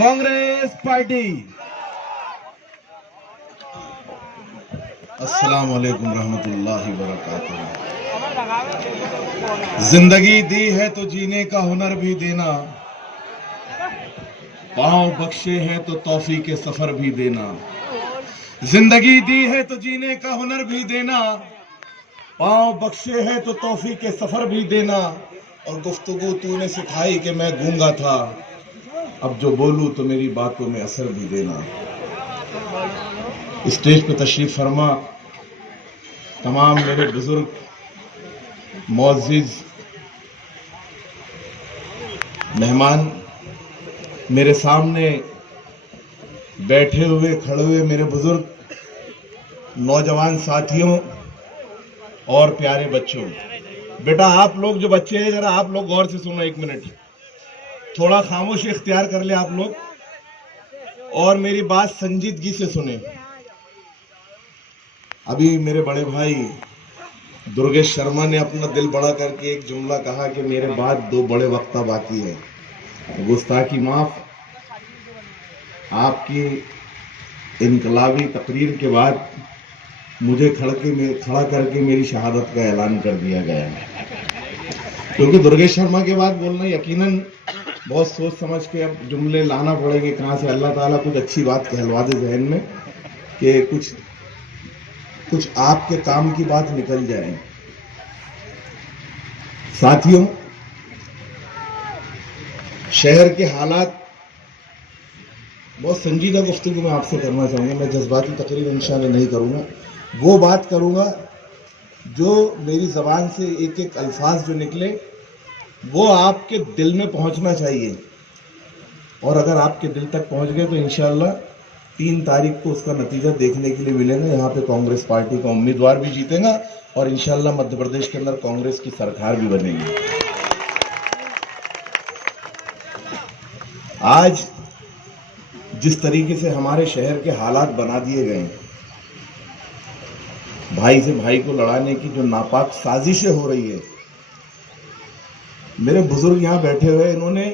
Congress party. अस्सलाम वालेकुम रहमतुल्लाहि वबरकातुहू। जिंदगी दी है तो जीने का हुनर भी देना, पांव बख्शे हैं तो तौफीक के सफर भी देना। जिंदगी दी है तो जीने का हुनर भी देना, पांव बख्शे हैं तो तौफीक के सफर भी देना। और गुफ्तगू तूने सिखाई कि मैं गूंगा था, अब जो बोलूं तो मेरी बातों में असर भी देना। स्टेज पे तशरीफ फरमा तमाम मेरे बुजुर्ग, मुअज़्ज़िज़ मेहमान, मेरे सामने बैठे हुए खड़े हुए मेरे बुजुर्ग, नौजवान साथियों और प्यारे बच्चों। बेटा आप लोग जो बच्चे हैं, जरा आप लोग गौर से सुनो, एक मिनट थोड़ा खामोशी इख्तियार कर ले आप लोग, और मेरी बात संजीदगी से सुने। अभी मेरे बड़े भाई दुर्गेश शर्मा ने अपना दिल बड़ा करके एक जुमला कहा कि मेरे बाद दो बड़े वक्ता बाकी है। गुस्ताखी माफ, आपकी इनकलाबी तकरीर के बाद मुझे खड़ा करके मेरी शहादत का ऐलान कर दिया गया है, क्योंकि दुर्गेश शर्मा के बाद बोलना यकीनन बहुत सोच समझ के अब जुमले लाना पड़ेंगे कहां से। अल्लाह ताला कुछ अच्छी बात कहलवा दे जहन में कि कुछ आपके काम की बात निकल जाए। साथियों, शहर के हालात, बहुत संजीदा गुफ्तगू मैं आपसे करना चाहूंगा। मैं जज्बाती तकरीर इंशाअल्लाह नहीं करूंगा, वो बात करूंगा जो मेरी जबान से एक एक अल्फाज जो निकले वो आपके दिल में पहुंचना चाहिए, और अगर आपके दिल तक पहुंच गए तो इंशाअल्लाह 3 तारीख को उसका नतीजा देखने के लिए मिलेगा। यहाँ पे कांग्रेस पार्टी का उम्मीदवार भी जीतेगा और इंशाअल्लाह मध्य प्रदेश के अंदर कांग्रेस की सरकार भी बनेगी। आज जिस तरीके से हमारे शहर के हालात बना दिए गए, भाई से भाई को लड़ाने की जो नापाक साजिशें हो रही है, मेरे बुजुर्ग यहां बैठे हुए, इन्होंने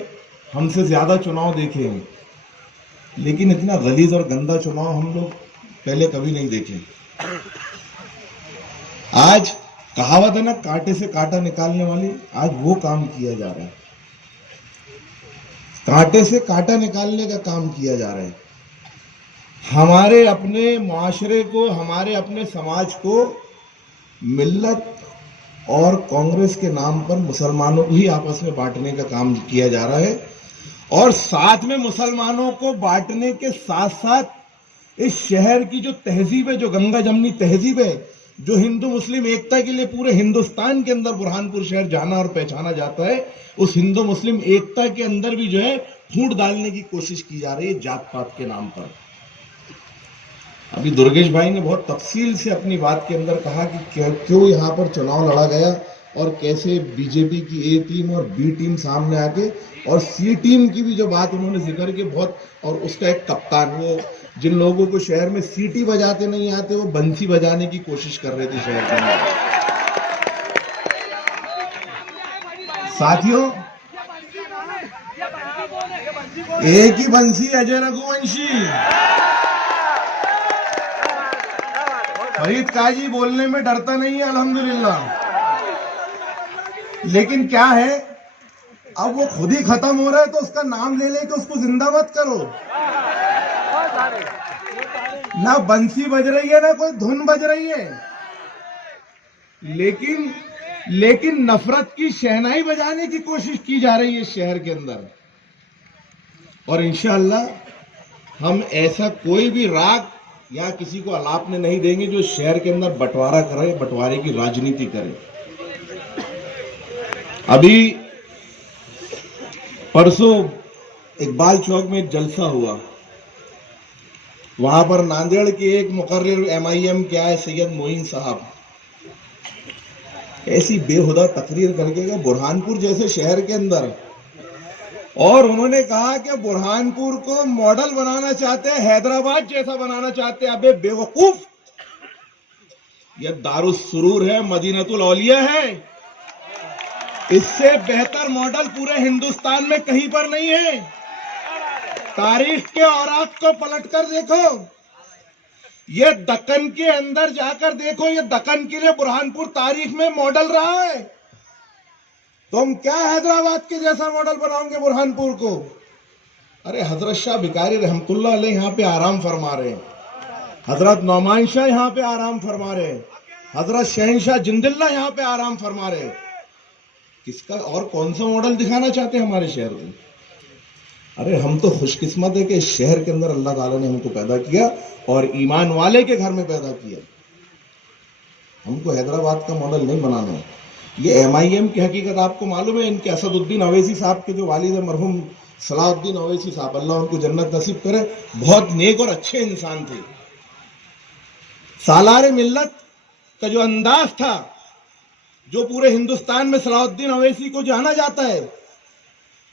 हमसे ज्यादा चुनाव देखे हैं, लेकिन इतना गलीज और गंदा चुनाव हम लोग पहले कभी नहीं देखे। आज कहावत है ना, कांटे से कांटा निकालने वाली, आज वो काम किया जा रहा है। कांटे से कांटा निकालने का काम किया जा रहा है। हमारे अपने मुआशरे को, हमारे अपने समाज को मिल्लत और कांग्रेस के नाम पर मुसलमानों को ही आपस में बांटने का काम किया जा रहा है, और साथ में मुसलमानों को बांटने के साथ साथ इस शहर की जो तहजीब है, जो गंगा जमनी तहजीब है, जो हिंदू मुस्लिम एकता के लिए पूरे हिंदुस्तान के अंदर बुरहानपुर शहर जाना और पहचाना जाता है, उस हिंदू मुस्लिम एकता के अंदर भी जो है फूट डालने की कोशिश की जा रही है जात पात के नाम पर। अभी दुर्गेश भाई ने बहुत तफसील से अपनी बात के अंदर कहा कि क्यों यहां पर चुनाव लड़ा गया और कैसे बीजेपी की ए टीम और बी टीम सामने आके, और सी टीम की भी जो बात उन्होंने जिक्र की बहुत, और उसका एक कप्तान, वो जिन लोगों को शहर में सीटी बजाते नहीं आते वो बंसी बजाने की कोशिश कर रहे थे शहर के अंदर। साथियों, एक ही बंसी अजय रघुवंशी, फरीद काजी बोलने में डरता नहीं है अल्हम्दुलिल्लाह, लेकिन क्या है, अब वो खुद ही खत्म हो रहा है तो उसका नाम ले लेके उसको जिंदा मत करो। ना बंसी बज रही है ना कोई धुन बज रही है, लेकिन नफरत की शहनाई बजाने की कोशिश की जा रही है शहर के अंदर। और इंशाअल्लाह हम ऐसा कोई भी राग या किसी को अलापने नहीं देंगे जो शहर के अंदर बंटवारा करे, बंटवारे की राजनीति करे। अभी परसों इकबाल चौक में एक जलसा हुआ, वहां पर नांदेड़ के एक मुकर्रिर MIM के आए सैयद मोइन साहब ऐसी बेहुदा तकरीर करके गए बुरहानपुर जैसे शहर के अंदर, और उन्होंने कहा कि बुरहानपुर को मॉडल बनाना चाहते हैं, हैदराबाद जैसा बनाना चाहते हैं। अबे बेवकूफ, यह दारुस सुरूर है, मदीनतुल औलिया है, इससे बेहतर मॉडल पूरे हिंदुस्तान में कहीं पर नहीं है। तारीख के औरात को पलटकर देखो, ये दक्कन के अंदर जाकर देखो, ये दक्कन के लिए बुरहानपुर तारीख में मॉडल रहा है। तुम क्या हैदराबाद के जैसा मॉडल बनाओगे बुरहानपुर को? अरे हजरत शाह बिकारी रहमतुल्लाह अलैह यहाँ पे आराम फरमा रहे हैं, हजरत नौमान शाह यहाँ पे आराम फरमा रहे हैं, हजरत शहनशाह जिंदुल्लाह यहाँ पे आराम फरमा रहे हैं। किसका और कौन सा मॉडल दिखाना चाहते हैं हमारे शहर को? अरे हम तो खुशकिस्मत है कि इस शहर के अंदर अल्लाह ताला ने हमको पैदा किया और ईमान वाले के घर में पैदा किया। हमको हैदराबाद का मॉडल नहीं बनाना है। ये MIM की हकीकत आपको मालूम है, इनके असदुद्दीन अवैसी साहब के जो वालिद है मरहूम सलाहुद्दीन अवैसी साहब, अल्लाह उनको जन्नत नसीब करे, बहुत नेक और अच्छे इंसान थे। सालारे मिल्लत का जो अंदाज था, जो पूरे हिंदुस्तान में सलाहुद्दीन अवैसी को जाना जाता है,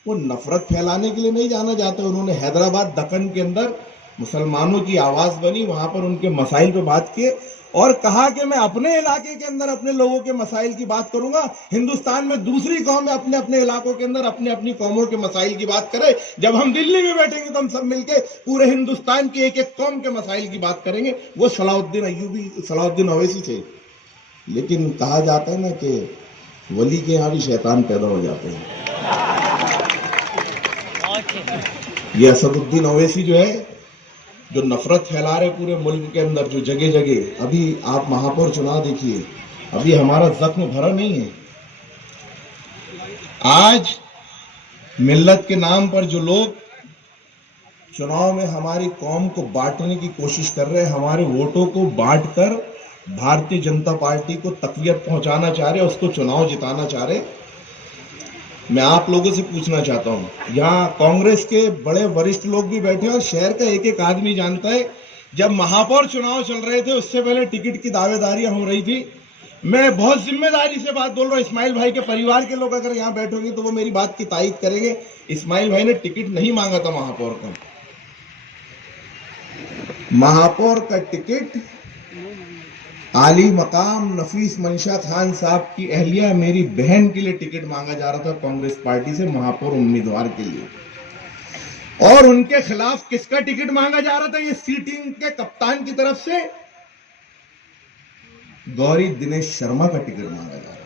वो नफरत फैलाने के लिए नहीं जाना जाता। उन्होंने हैदराबाद दक्कन के अंदर मुसलमानों की आवाज बनी, वहां पर उनके मसाइल पे बात किए और कहा कि मैं अपने इलाके के अंदर अपने लोगों के मसाइल की बात करूंगा। हिंदुस्तान में दूसरी कौम में अपने अपने इलाकों के अंदर अपने अपनी कौमों के मसाइल की बात करे। जब हम दिल्ली में बैठेंगे तो हम सब मिलके पूरे हिंदुस्तान की एक एक कौम के मसाइल की बात करेंगे। वो सलाहुद्दीन अवैसी थे। लेकिन कहा जाता है ना कि वली के यहां भी शैतान पैदा हो जाते हैं। ये असदुद्दीन अवैसी जो है, जो नफरत फैला रहे पूरे मुल्क के अंदर, जो जगह जगह, अभी आप महापौर चुनाव देखिए, अभी हमारा जख्म भरा नहीं है। आज मिल्लत के नाम पर जो लोग चुनाव में हमारी कौम को बांटने की कोशिश कर रहे हैं, हमारे वोटों को बांटकर भारतीय जनता पार्टी को तकवीत पहुंचाना चाह रहे, उसको चुनाव जिताना चाह रहे। मैं आप लोगों से पूछना चाहता हूं, यहाँ कांग्रेस के बड़े वरिष्ठ लोग भी बैठे हैं और शहर का एक एक आदमी जानता है, जब महापौर चुनाव चल रहे थे उससे पहले टिकट की दावेदारियां हो रही थी। मैं बहुत जिम्मेदारी से बात बोल रहा हूं, इस्माइल भाई के परिवार के लोग अगर यहाँ बैठोगे तो वो मेरी बात की तायीद करेंगे। इस्माइल भाई ने टिकट नहीं मांगा था महापौर का। महापौर का टिकट आली मकाम नफीस मंशा खान साहब की अहलिया मेरी बहन के लिए टिकट मांगा जा रहा था कांग्रेस पार्टी से महापौर उम्मीदवार के लिए। और उनके खिलाफ किसका टिकट मांगा जा रहा था? ये सीटिंग के कप्तान की तरफ से गौरी दिनेश शर्मा का टिकट मांगा जा रहा था।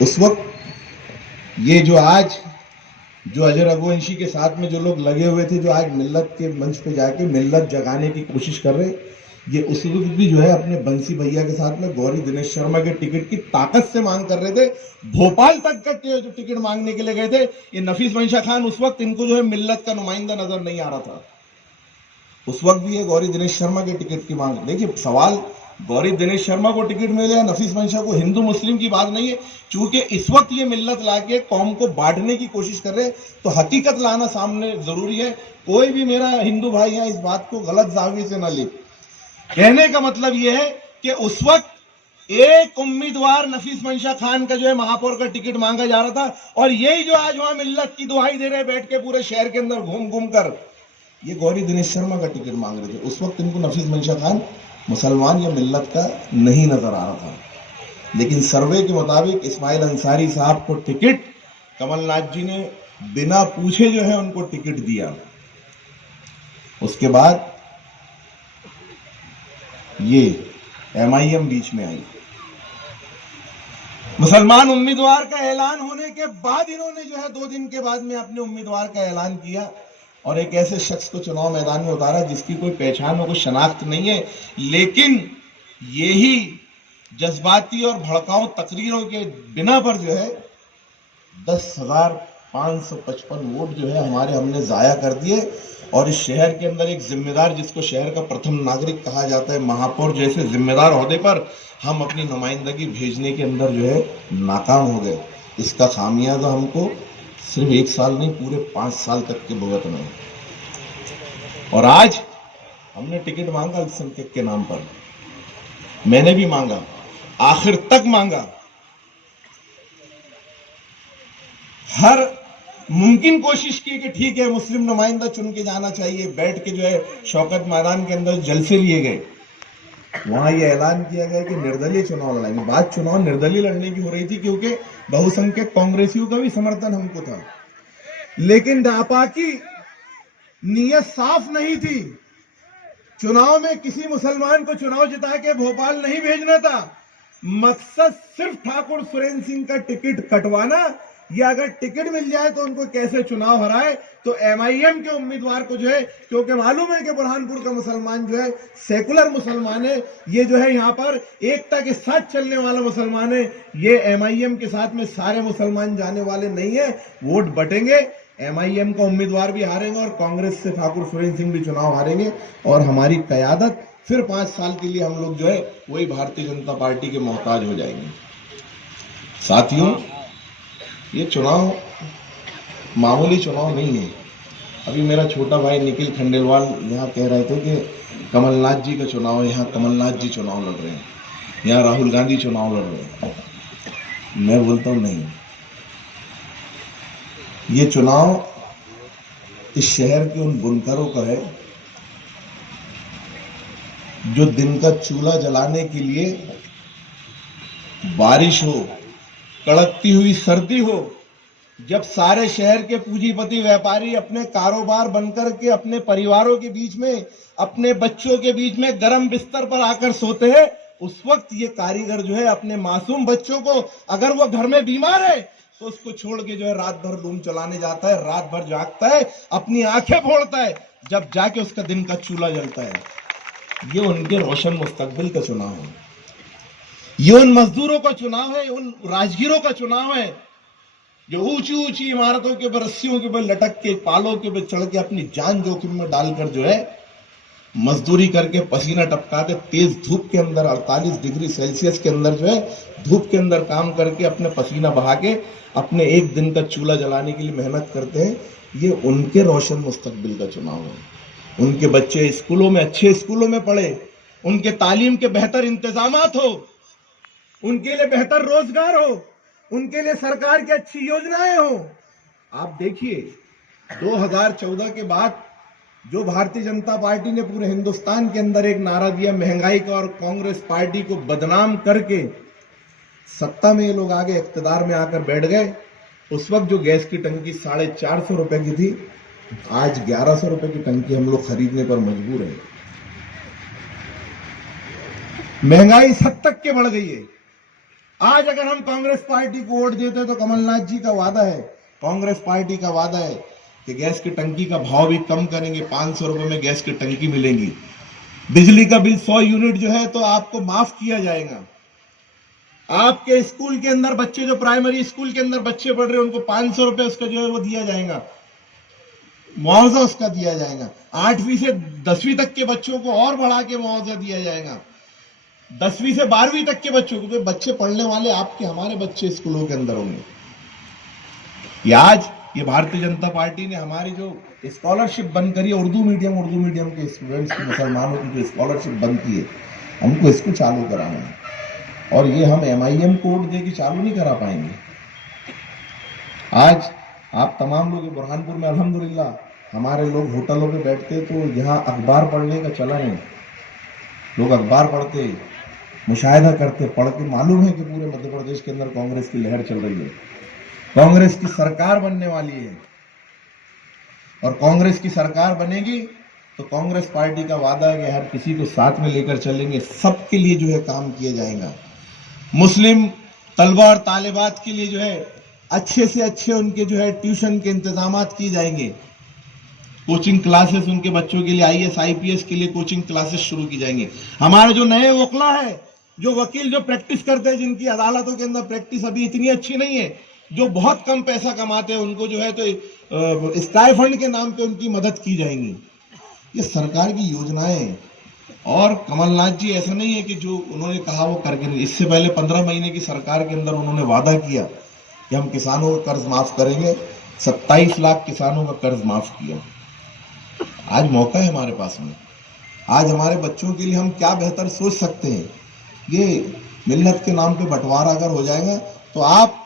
उस वक्त ये जो आज जो अजय रघुवंशी के साथ में जो लोग लगे हुए थे, जो आज मिल्लत के मंच पे जाके मिल्लत जगाने की कोशिश कर रहे, ये उस वक्त भी जो है अपने बंसी भैया के साथ में गौरी दिनेश शर्मा के टिकट की ताकत से मांग कर रहे थे। भोपाल तक का जो टिकट मांगने के लिए गए थे। ये नफीस मंशा खान उस वक्त इनको जो है मिल्लत का नुमाइंदा नजर नहीं आ रहा था। उस वक्त भी ये गौरी दिनेश शर्मा के टिकट की मांग। देखिए, सवाल गौरी दिनेश शर्मा को टिकट मिले या नफीस मंशा को, हिंदू मुस्लिम की बात नहीं है। चूंकि इस वक्त ये मिल्लत लाके कौम को बांटने की कोशिश कर रहे, तो हकीकत लाना सामने जरूरी है। कोई भी मेरा हिंदू भाई है इस बात को गलत जावी से न ले। कहने का मतलब यह है कि उस वक्त एक उम्मीदवार नफीस मंशा खान का जो है महापौर का टिकट मांगा जा रहा था, और यही जो आज वहां मिल्लत की दुहाई दे रहे बैठ के पूरे शहर के अंदर घूम घूम कर, ये गौरी दिनेश शर्मा का टिकट मांग रहे थे। उस वक्त इनको नफीस मंशा खान मुसलमान या मिल्लत का नहीं नजर आ रहा था। लेकिन सर्वे के मुताबिक इस्माइल अंसारी साहब को टिकट कमलनाथ जी ने बिना पूछे जो है उनको टिकट दिया। उसके बाद ये MIM बीच में आई। मुसलमान उम्मीदवार का ऐलान होने के बाद इन्होंने जो है 2 दिन के बाद में अपने उम्मीदवार का ऐलान किया और एक ऐसे शख्स को चुनाव मैदान में उतारा जिसकी कोई पहचान हो, कोई शनाख्त नहीं है। लेकिन यही जज्बाती और भड़काऊ तकरीरों के बिना पर जो है 10,555 वोट जो है हमने जाया कर दिए। और इस शहर के अंदर एक जिम्मेदार, जिसको शहर का प्रथम नागरिक कहा जाता है, महापौर जैसे जिम्मेदार ओहदे पर हम अपनी नुमाइंदगी भेजने के अंदर जो है नाकाम हो गए। इसका खामियाजा हमको सिर्फ 1 साल नहीं, पूरे 5 साल तक के भुगतना है। और आज हमने टिकट मांगा अल्पसंख्यक के नाम पर, मैंने भी मांगा, आखिर तक मांगा। हर मुमकिन कोशिश की कि ठीक है मुस्लिम नुमाइंदा चुन के जाना चाहिए। बैठ के जो है शौकत मैदान के अंदर जलसे लिए गए, वहां यह ऐलान किया गया कि निर्दलीय चुनाव लड़ेंगे। बात चुनाव निर्दलीय लड़ने की हो रही थी क्योंकि बहुसंख्यक कांग्रेसियों का भी समर्थन हमको था। लेकिन नापाकी नीयत साफ नहीं थी। चुनाव में किसी मुसलमान को चुनाव जिता के भोपाल नहीं भेजना था। मकसद सिर्फ ठाकुर सुरेंद्र सिंह का टिकट कटवाना, या अगर टिकट मिल जाए तो उनको कैसे चुनाव हराए। तो एमआईएम के उम्मीदवार को जो है, क्योंकि मालूम है कि बुरहानपुर का मुसलमान जो है सेकुलर मुसलमान है, ये जो है यहाँ पर एकता के साथ चलने वाला मुसलमान है, ये एमआईएम के साथ में सारे मुसलमान जाने वाले नहीं है। वोट बटेंगे, एमआईएम का उम्मीदवार भी हारेंगे और कांग्रेस से ठाकुर सुरेंद्र सिंह भी चुनाव हारेंगे और हमारी कयादत फिर 5 साल के लिए हम लोग जो है वही भारतीय जनता पार्टी के मोहताज हो जाएंगे। साथियों, ये चुनाव मामूली चुनाव नहीं है। अभी मेरा छोटा भाई निखिल खंडेलवाल यहाँ कह रहे थे कि कमलनाथ जी का चुनाव है, यहाँ कमलनाथ जी चुनाव लड़ रहे हैं, यहाँ राहुल गांधी चुनाव लड़ रहे हैं। मैं बोलता हूँ नहीं, ये चुनाव इस शहर के उन बुनकरों का है जो दिन का चूल्हा जलाने के लिए बारिश हो, कड़कती हुई सर्दी हो, जब सारे शहर के पूंजीपति व्यापारी अपने कारोबार बनकर के अपने परिवारों के बीच में, अपने बच्चों के बीच में गर्म बिस्तर पर आकर सोते हैं, उस वक्त ये कारीगर जो है अपने मासूम बच्चों को, अगर वो घर में बीमार है तो उसको छोड़ के जो है रात भर लूम चलाने जाता है, रात भर जागता है, अपनी आंखें फोड़ता है, जब जाके उसका दिन का चूल्हा जलता है। ये उनके रोशन मुस्तकबिल का चुनाव है, ये उन मजदूरों का चुनाव है, उन राजगीरों का चुनाव है जो ऊंची ऊंची इमारतों के ऊपर, रस्सियों के ऊपर लटक के, पालों के ऊपर चढ़ के अपनी जान जोखिम में डालकर जो है मजदूरी करके, पसीना टपकाते, तेज धूप के अंदर 48 डिग्री सेल्सियस के अंदर जो है धूप के अंदर काम करके अपने पसीना बहा के अपने एक दिन का चूल्हा जलाने के लिए मेहनत करते हैं। ये उनके रोशन मुस्तकबिल का चुनाव है। उनके बच्चे स्कूलों में, अच्छे स्कूलों में पढ़े, उनके तालीम के बेहतर इंतजामात हो, उनके लिए बेहतर रोजगार हो, उनके लिए सरकार की अच्छी योजनाएं हो। आप देखिए 2014 के बाद जो भारतीय जनता पार्टी ने पूरे हिंदुस्तान के अंदर एक नारा दिया महंगाई का, और कांग्रेस पार्टी को बदनाम करके सत्ता में ये लोग आगे इख्तिदार में आकर बैठ गए। उस वक्त जो गैस की टंकी 450 रुपए की थी, आज 1100 रुपए की टंकी हम लोग खरीदने पर मजबूर हैं। महंगाई इस हद तक के बढ़ गई है। आज अगर हम कांग्रेस पार्टी को वोट देते तो कमलनाथ जी का वादा है, कांग्रेस पार्टी का वादा है कि गैस की टंकी का भाव भी कम करेंगे, 500 रुपए में गैस की टंकी मिलेंगी। बिजली का बिल 100 यूनिट जो है तो आपको माफ किया जाएगा। आपके स्कूल के अंदर बच्चे, जो प्राइमरी स्कूल के अंदर बच्चे पढ़ रहे हैं, उनको 500 रुपए उसका जो है वो दिया जाएगा, मुआवजा उसका दिया जाएगा। 8वीं से 10वीं तक के बच्चों को और बढ़ा के मुआवजा दिया जाएगा। 10वीं से 12वीं तक के बच्चों को, तो बच्चे पढ़ने वाले आपके, हमारे बच्चे स्कूलों के अंदर होंगे। आज ये भारतीय जनता पार्टी ने हमारी जो स्कॉलरशिप बंद करी है, उर्दू मीडियम के स्टूडेंट्स की, मुसलमानों की जो स्कॉलरशिप बंद की है, हमको इसको चालू कराना है। और ये हम एमआईएम को वोट देके चालू नहीं करा पाएंगे। आज आप तमाम लोग बुरहानपुर में अल्हम्दुलिल्लाह हमारे लोग होटलों पे बैठते तो यहाँ अखबार पढ़ने का चलन है। लोग अखबार पढ़ते, मुशाहिदा करते, पढ़ के मालूम है कि पूरे मध्य प्रदेश के अंदर कांग्रेस की लहर चल रही है, कांग्रेस की सरकार बनने वाली है। और कांग्रेस की सरकार बनेगी तो कांग्रेस पार्टी का वादा है कि हर किसी को साथ में लेकर चलेंगे, सबके लिए जो है काम किया जाएगा। मुस्लिम तलबा और तालिबात के लिए जो है अच्छे से अच्छे उनके जो है ट्यूशन के इंतजामात किए जाएंगे, कोचिंग क्लासेस उनके बच्चों के लिए, आईएएस आईपीएस के लिए कोचिंग क्लासेस शुरू की जाएंगी। हमारे जो नए वकील है, जो वकील जो प्रैक्टिस करते हैं, जिनकी अदालतों के अंदर प्रैक्टिस अभी इतनी अच्छी नहीं है, जो बहुत कम पैसा कमाते हैं, उनको जो है तो स्टाइफंड के नाम पे उनकी मदद की जाएगी। ये सरकार की योजनाएं। और कमलनाथ जी ऐसा नहीं है कि जो उन्होंने कहा वो करके नहीं, इससे पहले 15 महीने की सरकार के अंदर उन्होंने वादा किया कि हम किसानों का कर्ज माफ करेंगे। 27 लाख किसानों का कर्ज माफ किया। आज मौका है हमारे पास में, आज हमारे बच्चों के लिए हम क्या बेहतर सोच सकते हैं। ये मिल्लत के नाम पे बंटवारा अगर हो जाएगा तो आप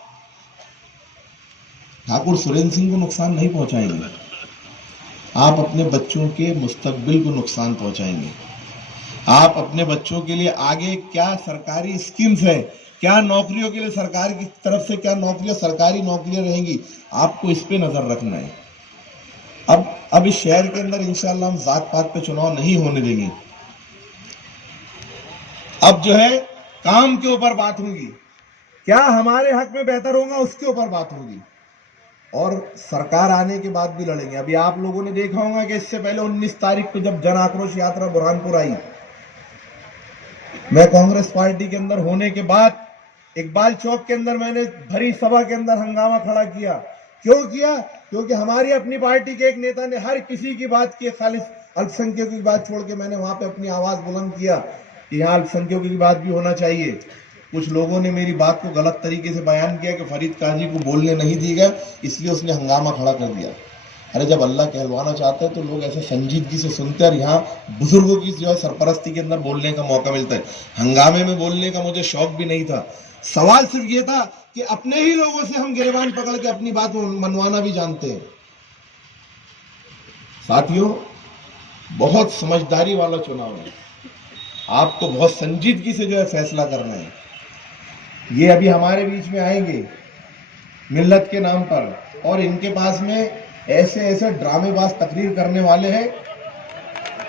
ठाकुर सुरेंद्र सिंह को नुकसान नहीं पहुंचाएंगे, आप अपने बच्चों के मुस्तकबिल को नुकसान पहुंचाएंगे। आप अपने बच्चों के लिए आगे क्या सरकारी स्कीम्स है, क्या नौकरियों के लिए सरकार की तरफ से क्या नौकरियां, सरकारी नौकरियां रहेंगी, आपको इस पे नजर रखना है। अब इस शहर के अंदर इंशाल्लाह हम जात पात पे चुनाव नहीं होने देंगे। अब जो है काम के ऊपर बात होगी, क्या हमारे हक में बेहतर होगा उसके ऊपर बात होगी, और सरकार आने के बाद भी लड़ेंगे। अभी आप लोगों ने देखा होगा कि इससे पहले 19 तारीख को जब जन आक्रोश यात्रा बुरहानपुर आई, मैं कांग्रेस पार्टी के अंदर होने के बाद इकबाल चौक के अंदर मैंने भरी सभा के अंदर हंगामा खड़ा किया। क्यों किया? क्योंकि हमारी अपनी पार्टी के एक नेता ने हर किसी की बात की, खालिस अल्पसंख्यकों की बात छोड़ के मैंने वहां पे अपनी आवाज बुलंद किया कि यहाँ अल्पसंख्यकों की बात भी होना चाहिए। कुछ लोगों ने मेरी बात को गलत तरीके से बयान किया कि फरीद काजी को बोलने नहीं दी गया, इसलिए उसने हंगामा खड़ा कर दिया। अरे जब अल्लाह कहलवाना चाहता है तो लोग ऐसे संजीदगी से सुनते हैं, और यहाँ बुजुर्गों की जो है सरपरस्ती के अंदर बोलने का मौका मिलता है। हंगामे में बोलने का मुझे शौक भी नहीं था, सवाल सिर्फ ये था कि अपने ही लोगों से हम गिरबान पकड़ के अपनी बात मनवाना भी जानते हैं। साथियों, बहुत समझदारी वाला चुनाव है, आपको बहुत संजीदगी से जो है फैसला करना है। ये अभी हमारे बीच में आएंगे मिल्लत के नाम पर, और इनके पास में ऐसे ऐसे ड्रामेबाज तकरीर करने वाले हैं,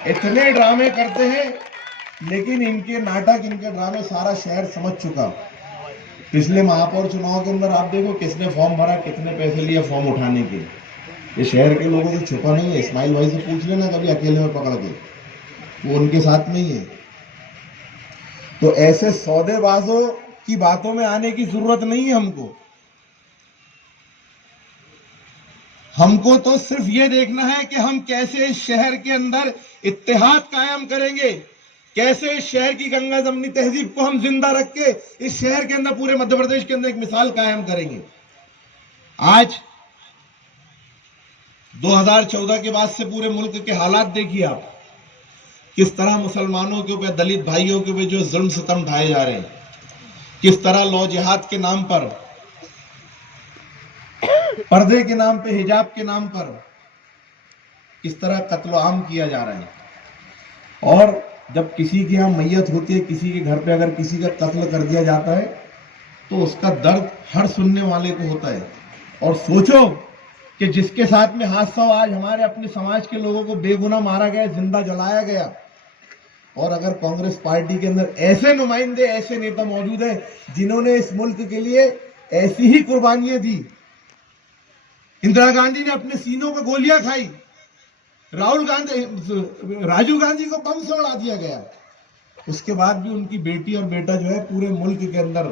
इतने ड्रामे करते हैं, लेकिन इनके नाटक, इनके ड्रामे सारा शहर समझ चुका। पिछले महापौर चुनाव के अंदर आप देखो किसने फॉर्म भरा, कितने पैसे लिए फॉर्म उठाने के। ये शहर के लोगों से छुपा नहीं है, इस्माइल भाई से पूछ लेना कभी अकेले में पकड़ के, वो उनके साथ नहीं है। तो ऐसे सौदेबाजों की बातों में आने की जरूरत नहीं है हमको तो सिर्फ ये देखना है कि हम कैसे इस शहर के अंदर इत्तेहाद कायम करेंगे, कैसे इस शहर की गंगा जमनी तहजीब को हम जिंदा रख के इस शहर के अंदर, पूरे मध्य प्रदेश के अंदर एक मिसाल कायम करेंगे। आज 2014 के बाद से पूरे मुल्क के हालात देखिए आप, किस तरह मुसलमानों के ऊपर, दलित भाइयों के ऊपर जो जुल्म सितम ढाए जा रहे हैं, किस तरह लौ जिहाद के नाम पर, पर्दे के नाम पे, हिजाब के नाम पर किस तरह कत्ल आम किया जा रहा है। और जब किसी की यहां मैयत होती है, किसी के घर पे अगर किसी का कत्ल कर दिया जाता है, तो उसका दर्द हर सुनने वाले को होता है। और सोचो कि जिसके साथ में हादसा हो, आज हमारे अपने समाज के लोगों को बेगुनाह मारा गया, जिंदा जलाया गया, और अगर कांग्रेस पार्टी के अंदर ऐसे नुमाइंदे, ऐसे नेता मौजूद हैं जिन्होंने इस मुल्क के लिए ऐसी ही कुर्बानियां दी। इंदिरा गांधी ने अपने सीनों पर गोलियां खाई, राजीव गांधी को बम से उड़ा दिया गया, उसके बाद भी उनकी बेटी और बेटा जो है पूरे मुल्क के अंदर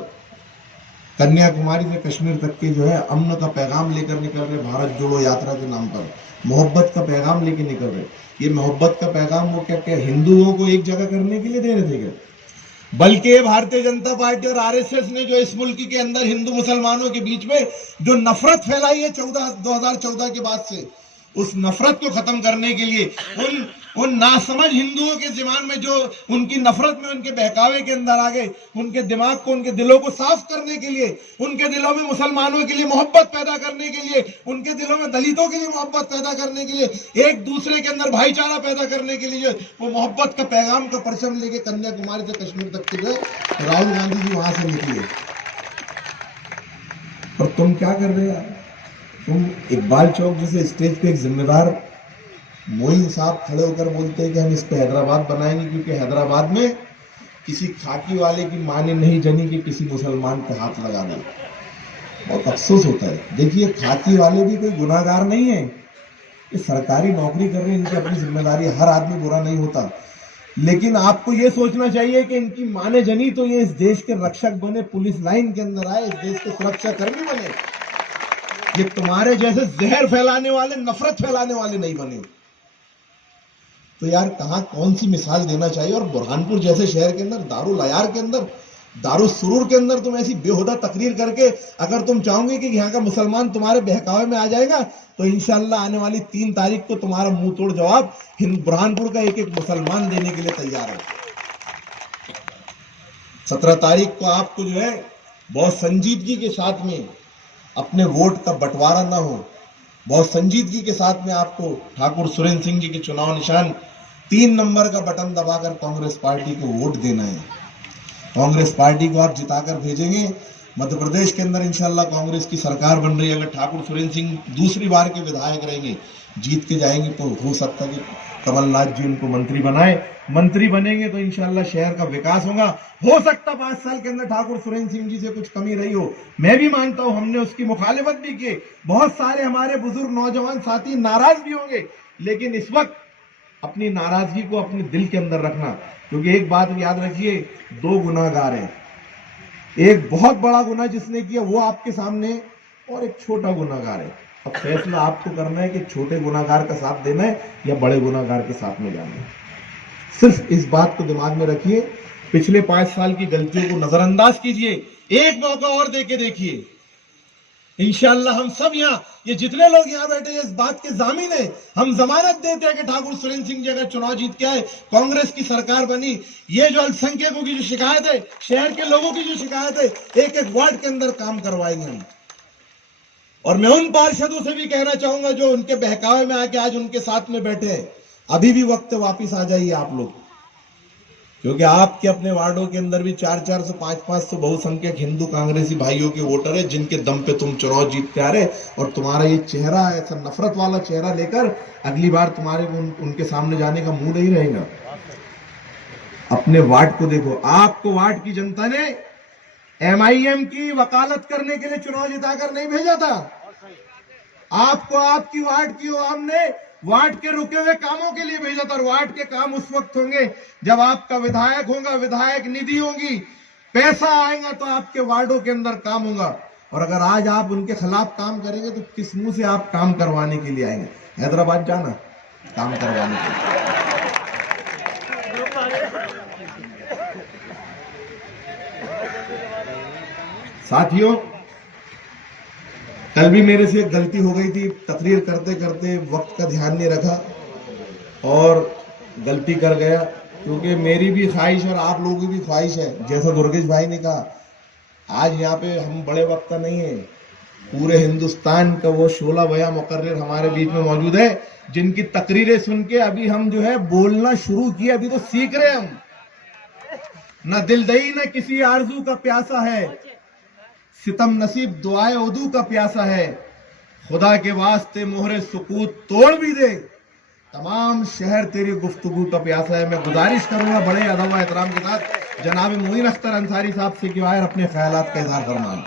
कन्याकुमारी से कश्मीर तक के जो है अमन का पैगाम लेकर निकल रहे, भारत जोड़ो यात्रा के नाम पर मोहब्बत का पैगाम लेकर निकल रहे। ये मोहब्बत का पैगाम वो क्या हिंदुओं को एक जगह करने के लिए दे रहे थे क्या? बल्कि भारतीय जनता पार्टी और आरएसएस ने जो इस मुल्क के अंदर हिंदू मुसलमानों के बीच में जो नफरत फैलाई है 2014 के बाद से, उस नफरत को खत्म करने के लिए, उन नासमझ हिंदुओं के दिमाग में जो उनकी नफरत में, उनके बहकावे के अंदर आ गए, उनके दिमाग को, उनके दिलों को साफ करने के लिए, उनके दिलों में मुसलमानों के लिए मोहब्बत पैदा करने के लिए, उनके दिलों में दलितों के लिए मोहब्बत पैदा करने के लिए, एक दूसरे के अंदर भाईचारा पैदा करने के लिए, वो मोहब्बत का पैगाम का परचम लेके कन्याकुमारी से कश्मीर तक के जो है राहुल गांधी जी वहां से निकले। और तुम क्या कर रहे हो? तुम इकबाल चौक जैसे स्टेज पे एक जिम्मेदार मोइन साहब खड़े होकर बोलते हैं कि हम इस पे हैदराबाद बनाएंगे, क्योंकि हैदराबाद में किसी खाकी वाले की मां ने नहीं जनी कि किसी मुसलमान को हाथ लगा दे। बहुत अफसोस होता है। देखिए, खाकी वाले भी कोई गुनाहगार नहीं है, ये सरकारी नौकरी कर रहे हैं, इनकी अपनी जिम्मेदारी, हर आदमी बुरा नहीं होता। लेकिन आपको ये सोचना चाहिए कि इनकी मां ने जनी तो ये इस देश के रक्षक बने, पुलिस लाइन के अंदर आए, इस देश के सुरक्षा कर्मी बने, ये तुम्हारे जैसे जहर फैलाने वाले, नफरत फैलाने वाले नहीं बने। तो यार कहां कौन सी मिसाल देना चाहिए? और बुरहानपुर जैसे शहर के अंदर, दारुल अयार के अंदर, दारुल सुरूर के अंदर तुम ऐसी बेहुदा तकरीर करके अगर तुम चाहोगे कि यहाँ का मुसलमान तुम्हारे बहकावे में आ जाएगा, तो इंशाल्लाह आने वाली 3 तारीख को तुम्हारा मुंह तोड़ जवाब बुरहानपुर का एक एक मुसलमान देने के लिए तैयार है। 17 तारीख को आपको जो है बहुत संजीदगी के साथ में, अपने वोट का बंटवारा ना हो, बहुत संजीदगी के साथ में आपको ठाकुर सुरेंद्र सिंह जी के चुनाव निशान 3 नंबर का बटन दबाकर कांग्रेस पार्टी को वोट देना है। कांग्रेस पार्टी को आप जिताकर भेजेंगे। मध्य प्रदेश के अंदर इंशाल्लाह कांग्रेस की सरकार बन रही है। अगर ठाकुर सुरेंद्र सिंह दूसरी बार के विधायक रहेंगे, जीत के जाएंगे, तो हो सकता है कि कमलनाथ जी उनको मंत्री बनाए। मंत्री बनेंगे तो इंशाल्लाह शहर का विकास होगा। हो सकता 5 साल के अंदर ठाकुर सुरेंद्र सिंह जी से कुछ कमी रही हो, मैं भी मानता हूं, हमने उसकी मुखालिफत भी की। बहुत सारे हमारे बुजुर्ग नौजवान साथी नाराज भी होंगे, लेकिन इस वक्त अपनी नाराजगी को अपने दिल के अंदर रखना, क्योंकि एक बात याद रखिए, 2 गुनाहगार हैं। एक बहुत बड़ा गुनाह जिसने किया वो आपके सामने, और एक छोटा गुनाहगार है। अब फैसला आपको करना है कि छोटे गुनाहगार का साथ देना है या बड़े गुनाहगार के साथ में जाना है। सिर्फ इस बात को दिमाग में रखिए। पिछले 5 साल की गलतियों को नजरअंदाज कीजिए, एक मौका और देके देखिए। इंशाअल्लाह हम सब यहाँ, ये जितने लोग यहाँ बैठे हैं, इस बात के जामीन है, हम जमानत देते हैं कि ठाकुर सुरेंद्र सिंह जी अगर चुनाव जीत के आए, कांग्रेस की सरकार बनी, ये जो अल्पसंख्यकों की जो शिकायत है, शहर के लोगों की जो शिकायत है, एक एक वार्ड के अंदर काम करवाएंगे हम। और मैं उन पार्षदों से भी कहना चाहूंगा जो उनके बहकावे में आके आज उनके साथ में बैठे हैं, अभी भी वक्त वापिस आ जाइए आप लोग, क्योंकि आपके अपने वार्डों के अंदर भी 400-400, 500-500 बहुसंख्यक हिंदू कांग्रेसी भाइयों के वोटर है, जिनके दम पे तुम चुनाव जीतते आ रहे। और तुम्हारा ये चेहरा, ऐसा नफरत वाला चेहरा लेकर अगली बार तुम्हारे उनके सामने जाने का मुंह नहीं रहेगा। अपने वार्ड को देखो। आपको वार्ड की जनता ने MIM की वकालत करने के लिए चुनाव जिताकर नहीं भेजा था, आपको आपकी वार्ड की आवाम ने वार्ड के रुके हुए कामों के लिए भेजा था। और वार्ड के काम उस वक्त होंगे जब आपका विधायक होगा, विधायक निधि होगी, पैसा आएगा, तो आपके वार्डों के अंदर काम होगा। और अगर आज आप उनके खिलाफ काम करेंगे तो किस मुंह से आप काम करवाने के लिए आएंगे? हैदराबाद जाना काम करवाने के लिए। साथियों, कल भी मेरे से एक गलती हो गई थी, तकरीर करते करते वक्त का ध्यान नहीं रखा और गलती कर गया, क्योंकि मेरी भी ख्वाहिश और आप लोगों की भी ख्वाहिश है, जैसा दुर्गेश भाई ने कहा, आज यहाँ पे हम बड़े वक्ता नहीं है, पूरे हिंदुस्तान का वो 16 बया मुकर्रिर हमारे बीच में मौजूद है, जिनकी तकरीरें सुन के अभी हम जो है बोलना शुरू किया, अभी तो सीख रहे हम। न दिलदई न किसी आरजू का प्यासा है, सितम नसीब दुआए उदू का प्यासा है, खुदा के वास्ते मोहरे सुकूत तोड़ भी दे, तमाम शहर तेरी गुफ्तगू का प्यासा है। मैं गुजारिश करूंगा बड़े अदब व एहतराम के साथ जनाब मोइन अख्तर अंसारी साहब से कि आए अपने ख्यालात का इजहार फरमाएं।